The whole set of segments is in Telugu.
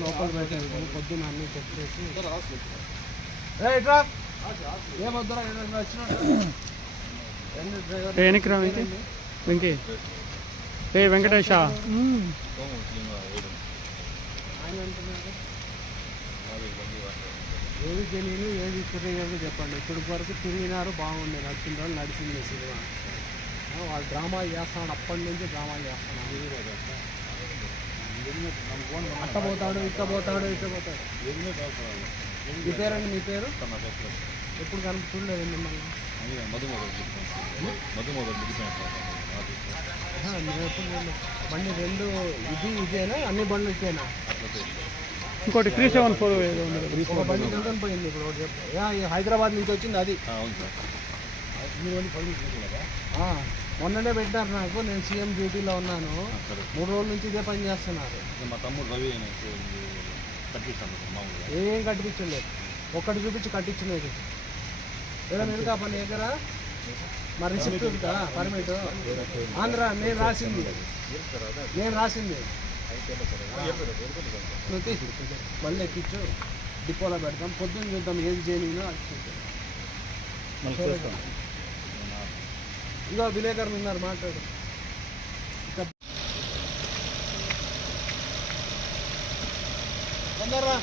లోపల పెట్టాను పొద్దున్న అన్నీ చెప్పేసి వెనక్కి రా వెంకీ వెంకటేష ఆయన అంటున్నాడు ఏది తెలియదు ఏది తిరిగేది చెప్పండి. ఇప్పటి వరకు తిరిగినారు బాగుంది, నడిచిన రోజులు నడిచింది సినిమా. వాళ్ళు డ్రామా చేస్తున్నాడు, అప్పటి నుంచి డ్రామా చేస్తున్నాడు. అట్ట పోతాడు, ఇట్ట పోతాడు, ఇట్ట పోతాడు. మీ పేరండి? మీ పేరు ఎప్పుడు కనిపించలేదు మిమ్మల్ని? బండి రెండు ఇదేనా? అన్ని బండ్లు ఇచ్చేనా? ఇంకోటి 374 ఏదో ఒక బండి ఎంత పోయింది ఇప్పుడు? హైదరాబాద్ నుంచి వచ్చింది అది. మొన్ననే పెట్టారు నాకు, నేను సీఎం డ్యూటీలో ఉన్నాను. 3 రోజుల నుంచి ఇదే పని చేస్తున్నారు. మా తమ్ముడు రవి ఏం కట్టించలేదు, ఒక్కటి చూపించి కట్టించలేదు. ఏదైనా ఎదుగా పని దగ్గర మరి రిసిప్ట్ ఉందా? పర్మిట్ ఆంధ్ర నేను రాసింది మళ్ళీ ఎక్కించు, డిపోలో పెడతాం. పొద్దున్న చూద్దాం ఏది చేయను. ఇక విలేకరులు ఉన్నారు, మాట్లాడు. తొందరరా.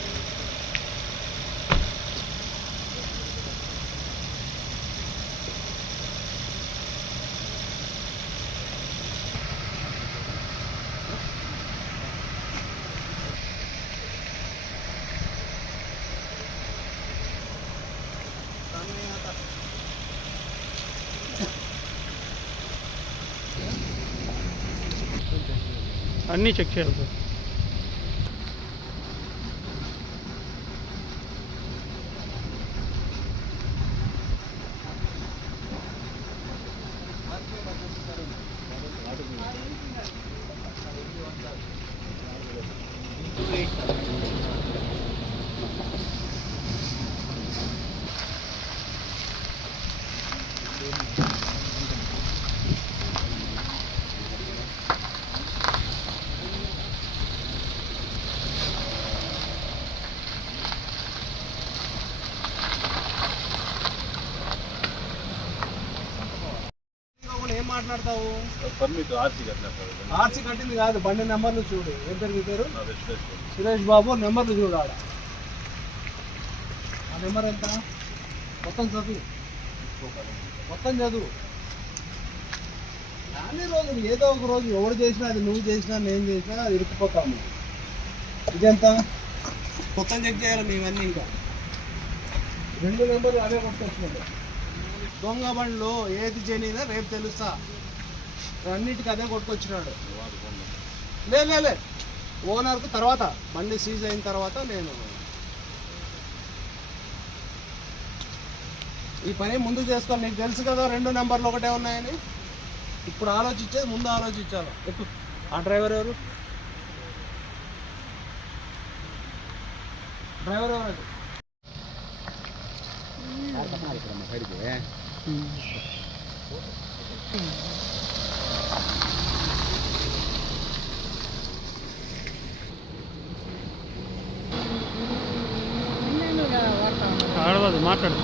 అన్నీ చెక్ చేయాలి సార్. ఏం మాట్లాడతావు? ఆర్సీ కట్టింది కాదు, బండి నెంబర్లు చూడు. ఏం పేరు? మీ పేరు? సురేష్ బాబు. నెంబర్లు చూడు ఆడ. ఆ నెంబర్ ఎంత? మొత్తం చదువు, అన్ని రోజులు ఏదో ఒక రోజు ఎవరు చేసినా, అది నువ్వు చేసినా నేను చేసినా అది ఇరుక్కుపోతాము. ఇదెంత? మొత్తం చెక్ చేయాలి మేమన్నీ. ఇంకా 2 నెంబర్లు అవే కొట్టుకొచ్చినాడు. దొంగ బండ్లు ఏది చేయనిదా రేపు తెలుస్తా. అన్నిటికీ అదే కొట్టుకొచ్చినాడు. లే ఓనర్కు తర్వాత బండి సీజ్ అయిన తర్వాత నేను ఈ పని ముందు చేసుకోవాలి. నీకు తెలుసు కదా 2 నెంబర్లు ఒకటే ఉన్నాయని. ఇప్పుడు ఆలోచించేది ముందు ఆలోచించాలి. ఎప్పుడు ఆ డ్రైవర్ ఎవరు? ఆడవద్దు, మాట్లాడు.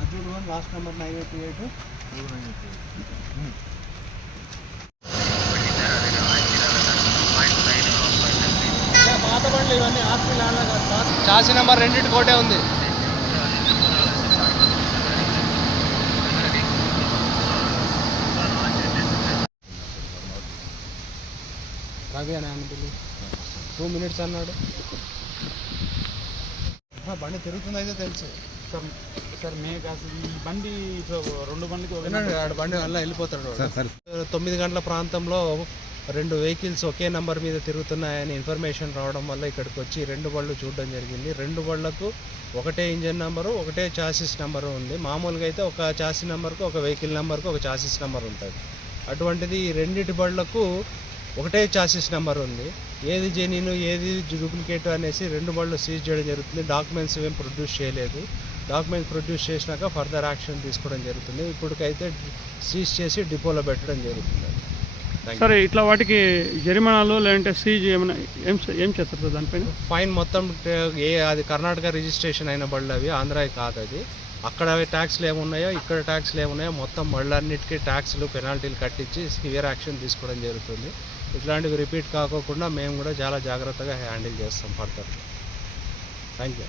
Arjun one last number 988. పాత బండ్లు ఇవన్నీ ఆర్పీ చాసీ నెంబర్ 2 కోటే ఉంది. రవి అని ఆయన బిల్లు 2 minutes అన్నాడు. బండి తిరుగుతుంది అయితే తెలుసు సార్. సార్ మేము అసలు ఈ బండి రెండు బండికి బండి వల్ల వెళ్ళిపోతాడు. 9 గంటల ప్రాంతంలో 2 వెహికల్స్ ఒకే నెంబర్ మీద తిరుగుతున్నాయని ఇన్ఫర్మేషన్ రావడం వల్ల ఇక్కడికి వచ్చి 2 బళ్ళు చూడడం జరిగింది. 2 బళ్ళకు ఒకటే ఇంజన్ నెంబరు, ఒకటే చాసిస్ నెంబరు ఉంది. మామూలుగా అయితే ఒక చాసిస్ నెంబర్కు, ఒక వెహికల్ నెంబర్కు ఒక చాసిస్ నెంబర్ ఉంటుంది. అటువంటిది ఈ 2 బళ్ళకు ఒకటే చాసిస్ నెంబర్ ఉంది. ఏది జెన్యూన్ ఏది డూప్లికేట్ అనేసి 2 బళ్ళు సీజ్ చేయడం జరుగుతుంది. డాక్యుమెంట్స్ ఏం ప్రొడ్యూస్ చేయలేదు. డాక్యుమెంట్స్ ప్రొడ్యూస్ చేసినాక ఫర్దర్ యాక్షన్ తీసుకోవడం జరుగుతుంది. ఇప్పటికైతే సీజ్ చేసి డిపోలో పెట్టడం జరుగుతుంది. సరే, ఇట్లా వాటికి జరిమానాలు లేదంటే సీజ్ ఏమైనా ఏం చేస్తారు సార్ దానిపైన? ఫైన్ మొత్తం అది కర్ణాటక రిజిస్ట్రేషన్ అయిన బళ్ళు అవి, ఆంధ్రావి కాదు అది. అక్కడ ట్యాక్స్లు ఏమున్నాయో ఇక్కడ ట్యాక్స్లు ఏమున్నాయో మొత్తం బళ్ళన్నిటికీ ట్యాక్స్లు పెనాల్టీలు కట్టించి సివియర్ యాక్షన్ తీసుకోవడం జరుగుతుంది. ఇట్లాంటివి రిపీట్ కాకోకుండా మేము కూడా చాలా జాగ్రత్తగా హ్యాండిల్ చేస్తాం ఫర్దర్. Thank you.